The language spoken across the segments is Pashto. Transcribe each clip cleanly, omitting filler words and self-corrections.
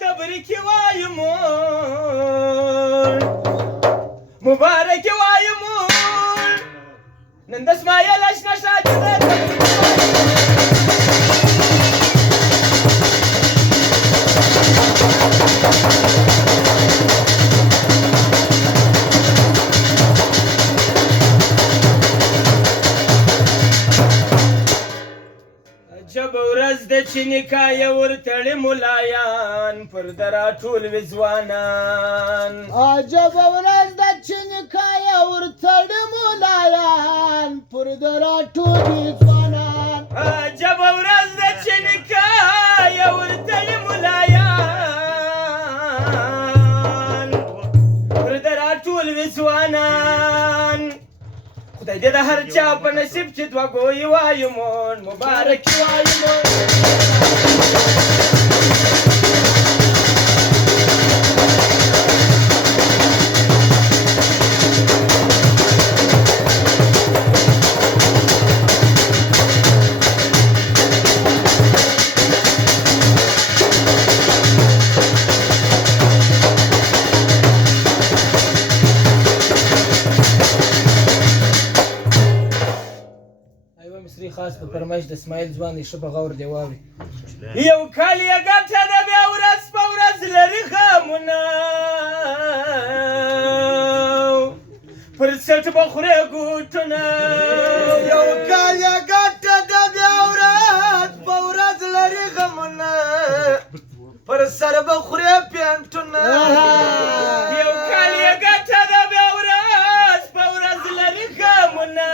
تبریکی وایمون مبارکی وایمون نن د اسماعیل اشنا شاکره عجب ورځ ده چې نکایه ورتړي ملایان پر ده راټول وي ځوانان عجب ورځ ده چې نکایه ورتړي ملایان پر ده راټول وي ځوانان عجب ورځ ده چې نکایه ورتړي ملایان پر ده راټول وي ځوانان خدای دې د هر چا په نصیب چې دوه ګویې وایمون مبارکي وایمون مصري خاص په فرمایش د اسماعیل ځوان یې ښه په غور دی واوري یو کال یې ګټه ده بیا ورځ په ورځ لري غمونه پر سټ به خورې ګوټونه یو کال یې ګټه ده بیا ورځ په ورځ لري غمونه پر سر به خورې پینټونه یو کال یې ګټه ده بیا ورځ په ورځ لري غمونه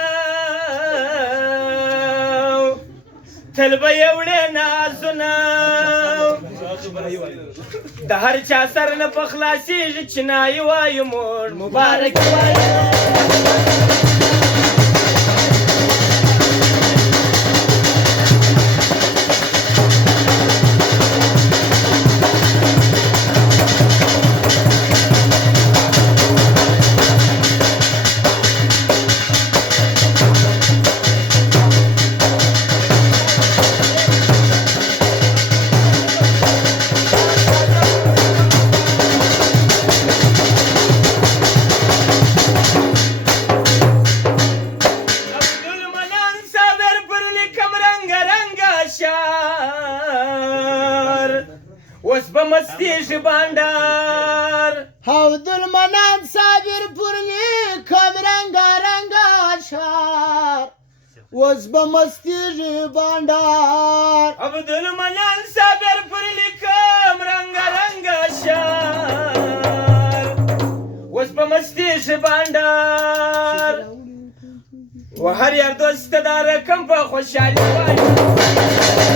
تل به یې وړې نازونه د هر چا سر نه په خلاصېږي چینایي وایو موږ مبارکي وایو اوس به مستیږي بانډار عبدالمنان صابر پر لیکم رنګا رنګا اشعار اوس به مستیږي بانډار عبدالمنان صابر پر لیکم رنګا رنګا اشعار اوس به مستیږي بانډار و هر یار دوست دا رقم په خوشحالي وایي